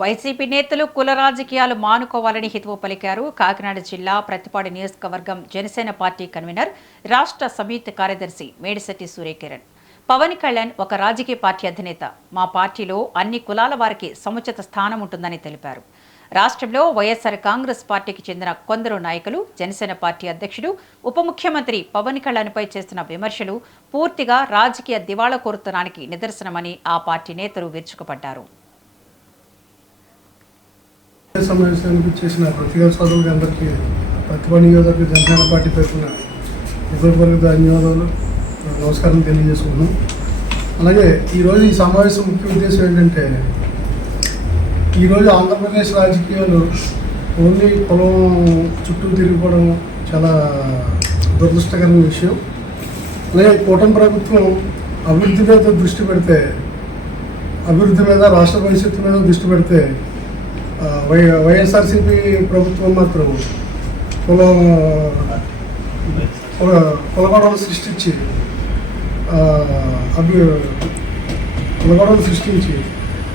YCP నేతలు కుల రాజకీయాలు మానుకోవాలని హితవు పలికారు. కాకినాడ జిల్లా ప్రతిపాడు నియోజకవర్గం జనసేన పార్టీ కన్వీనర్, రాష్ట్ర సంయుక్త కార్యదర్శి మేడిశెట్టి సూర్యకిరణ్. పవన్ కళ్యాణ్ ఒక రాజకీయ పార్టీ అధినేత. మా పార్టీలో అన్ని కులాల వారికి సముచిత స్థానం ఉంటుందని తెలిపారు. రాష్ట్రంలో వైఎస్ఆర్ కాంగ్రెస్ పార్టీకి చెందిన కొందరు నాయకులు జనసేన పార్టీ అధ్యక్షుడు, ఉప ముఖ్యమంత్రి పవన్ కళ్యాణ్పై చేస్తున్న విమర్శలు పూర్తిగా రాజకీయ దివాళా కోరుతనానికి నిదర్శనమని ఆ పార్టీ నేతలు విరుచుకుపడ్డారు. సమావేశానికి చేసిన పత్రికా సోదరులకి అందరికీ ప్రతిభా నియోజకవర్గ జనసేన పార్టీ తరఫున హృదయపూర్వక ధన్యవాదాలు, నమస్కారం తెలియజేసుకున్నాం. అలాగే ఈరోజు ఈ సమావేశం ముఖ్య ఉద్దేశం ఏంటంటే, ఈరోజు ఆంధ్రప్రదేశ్ రాజకీయాలు ఓన్లీ పొలం చుట్టూ తిరిగిపోవడం చాలా దురదృష్టకరమైన విషయం. అలాగే కూటమి ప్రభుత్వం అభివృద్ధి మీద దృష్టి పెడితే, అభివృద్ధి మీద, రాష్ట్ర భవిష్యత్తు మీద దృష్టి పెడితే, వైఎస్ఆర్సీపీ ప్రభుత్వం మాత్రం కులగొడవలు సృష్టించి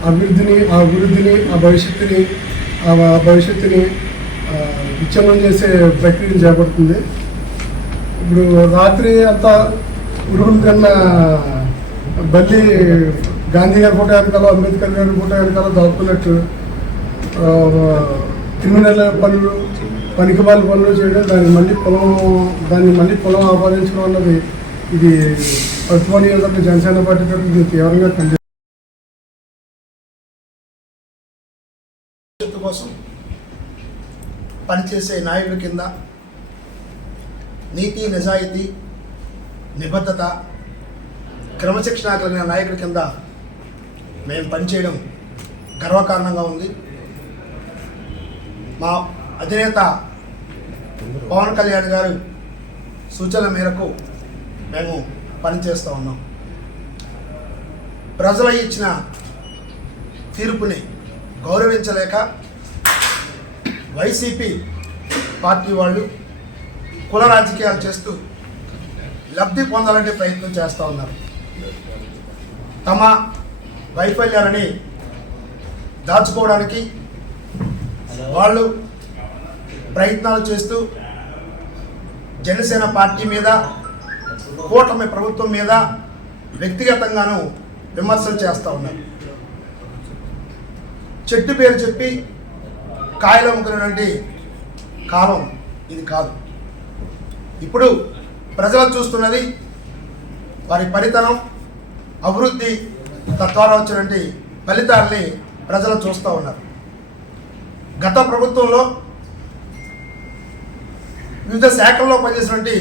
అభివృద్ధిని, ఆ భవిష్యత్తుని విచ్ఛిన్నం చేసే ప్రక్రియను చేపడుతుంది. ఇప్పుడు రాత్రి అంతా ఉరుకులు కన్నా బల్లి గాంధీ గారి ఫోటో వెనకాల, అంబేద్కర్ గారి ఫోటో వెనకాల దాక్కున్నట్టు క్రిమినల్ పనులు, పనికిమాల పనులు చేయడం, దాన్ని మళ్ళీ పొలం ఆపాదించడం అన్నది ఇది ప్రతిభా నియోజకవర్గ జనసేన పార్టీ తరఫున తీవ్రంగా కోసం పనిచేసే నాయకుల కింద నీతి, నిజాయితీ, నిబద్ధత, క్రమశిక్షణ కలిగిన నాయకుల కింద మేము పనిచేయడం గర్వకారణంగా ఉంది. మా అధినేత పవన్ కళ్యాణ్ గారు సూచనల మేరకు మేము పనిచేస్తూ ఉన్నాం. ప్రజలు ఇచ్చిన తీర్పుని గౌరవించలేక వైసీపీ పార్టీ వాళ్ళు కుల రాజకీయాలు చేస్తూ లబ్ధి పొందాలంటే ప్రయత్నం చేస్తూ ఉన్నారు. తమ వైఫల్యాలని దాచుకోవడానికి వాళ్ళు ప్రయత్నాలు చేస్తూ జనసేన పార్టీ మీద, కూటమి ప్రభుత్వం మీద వ్యక్తిగతంగాను విమర్శలు చేస్తూ ఉన్నారు. చెట్టు పేరు చెప్పి కాయలు అమ్ముకునేటువంటి కాలం ఇది కాదు. ఇప్పుడు ప్రజలు చూస్తున్నది వారి పనితనం, అభివృద్ధి తద్వారా వచ్చినటువంటి ఫలితాలని ప్రజలు చూస్తూ ఉన్నారు. గత ప్రభుత్వంలో వివిధ శాఖల్లో పనిచేసినటువంటి